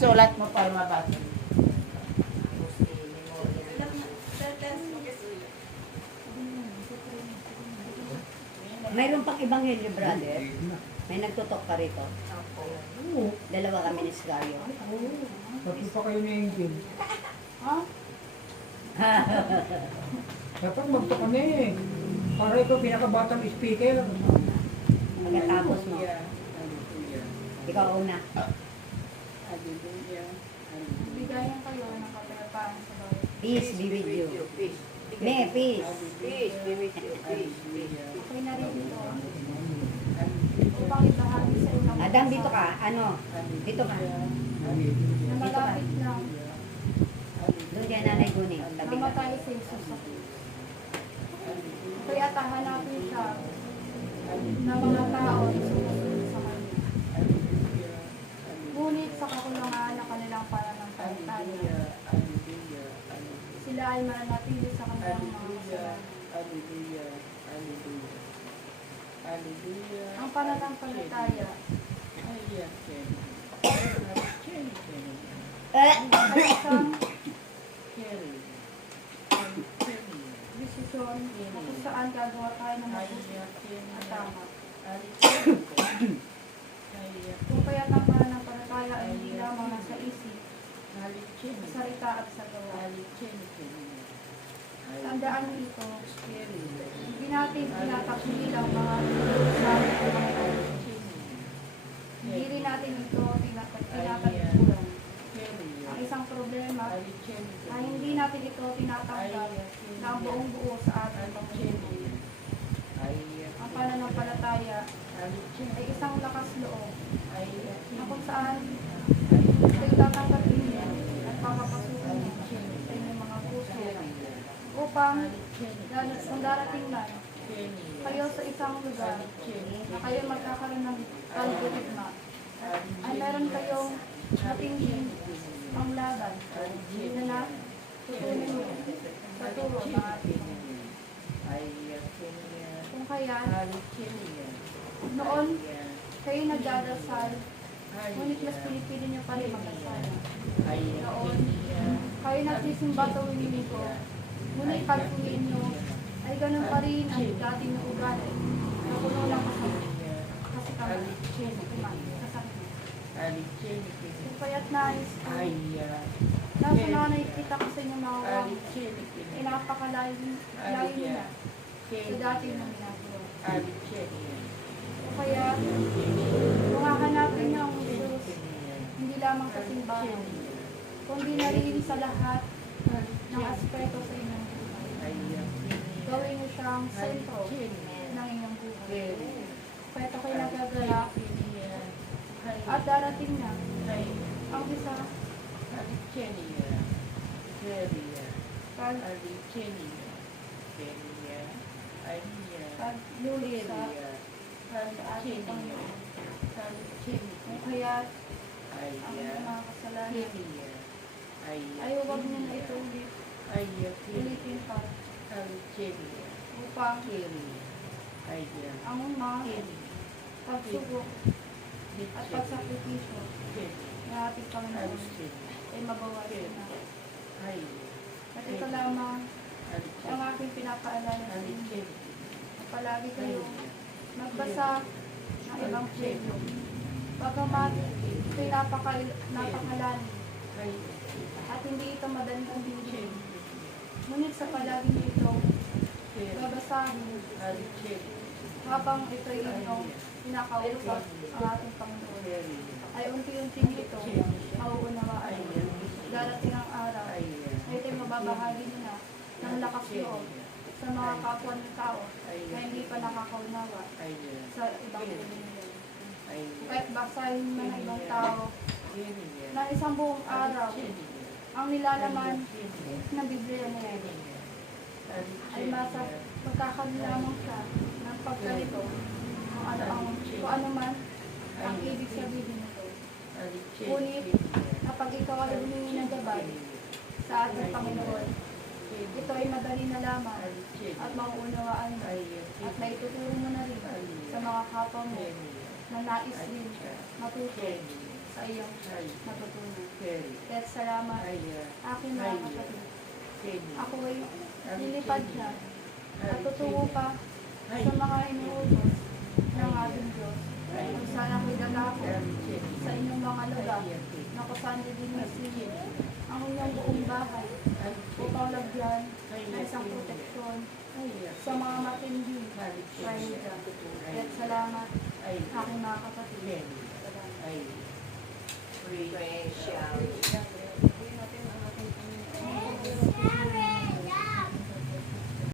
Isulat mo para mabasa. Mayroon pang ebanghelyo, brother. May nagtutok ka rito. Oo. Dalawa kami ni Scario. Tatlo pa kayo ni Angel. Ha? Dapat magto kami. Para ikaw pinakabatang speaker. Pagkatapos mo. Ikaw una. Bigayan kayo ng kapayapaan sa bawat. Peace be with you. May peace. Okay na rin ito. Upang ibahagi sa inyo. Adam, dito ka. Ano? Dito ka. Na malapit lang Doon kaya nanay Guni. Tabi ka. namatay si Jesus sa krus. Kaya hanapin siya ng mga tao na sumusunod sa kanya. Ngunit sa kakulangan ng kanilang pananampalataya, sila ay mananatili sa kanilang mga kasalanan. Ang pananampalataya ay isang desisyon na kung saan gagawa tayo ng mabuti at tama. Kung kaya't ang pananampalataya ay hindi lamang nasa isip, sa salita at sa gawa. Tandaan niyo ito, hindi natin tinatapilang mga sabi ng mga tao. Hindi rin natin ito tinatagpuran. Ang isang problema ay hindi natin ito tinatanggap ng buong buo sa ating Panginoon. Ang pananampalataya ay isang lakas loob na kung saan ito'y tatanggapin niya at papapasukin niya sa inyong mga puso upang kung darating na kayo sa isang lugar na kayo magkakaroon ng pagdudugma ay meron kayong matinding panglaban na tutunin nyo sa turo ng ating kung kaya noon kayo nagdadasal ngunit mas pinipili nyo pa rin magdasal noon kayo nagsisimba tuwing linggo ngunit pag uwiin nyo ay ganun pa rin ang dating na ugali na puno lang kasi kami kung kaya't nais nasa nanay kita ko sa inyong mga wang ay napakalayo na sa dati na ginagawa. Kung kaya kung hahanapin niyo ang Jesus hindi lamang sa simbahan kundi na rin sa lahat ng aspeto sa inyong buhay. Gawin niyo siyang sentro ng inyong buhay. Kaya ito kayo nagagalak at darating na ang isa paglulit sa ating Panginoon. Kung kaya ang mga kasalanan ay huwag niyo na ito ulitin pa upang ang mga pagsubok at pagsakripisyo na ating Panginoon ay mabawasan na. At ito lamang ang aking pinapaalala sa inyo. Palagi kayo magbasa ng Ebanghelyo. Bagamat ito'y napakalalim at hindi ito madaling ulitin. Ngunit sa palagi niyo ito babasahin habang ito'y inyong pinakausap ang ating Panginoon ay unti-unti niyo ito mauunawaan. Darating ang araw na ito'y mababahagi niyo na ng lakas loob sa mga kapwa ng tao na hindi pa nakakaunawa sa ibang relihiyon. Kahit basahin man ng ibang tao na isang buong araw ang nilalaman ng Biblia na yan ay magkakaroon lamang siya ng pagkalito kung ano man ang ibig sabihin nito. Ngunit kapag ikaw ay humingi ng gabay sa ating Panginoon, ito ay madali na lamang at mauunawaan mo at naituturo mo na rin sa mga kapwa mo na nais din matuto sa sa iyong natutunan. Kaya salamat, aking mga kapatid. Ako ay lilipad na at tutungo pa sa mga inuutos ng ating Diyos. At sana ko'y dadako sa inyong mga lugar na kung saan didinisin ang inyong buong bahay upang lagyan ng isang proteksyon sa mga matindi kaya Kaya salamat, aking mga kapatid. Salamat. Precious. Pagpatuloy natin ang ating Panginoon.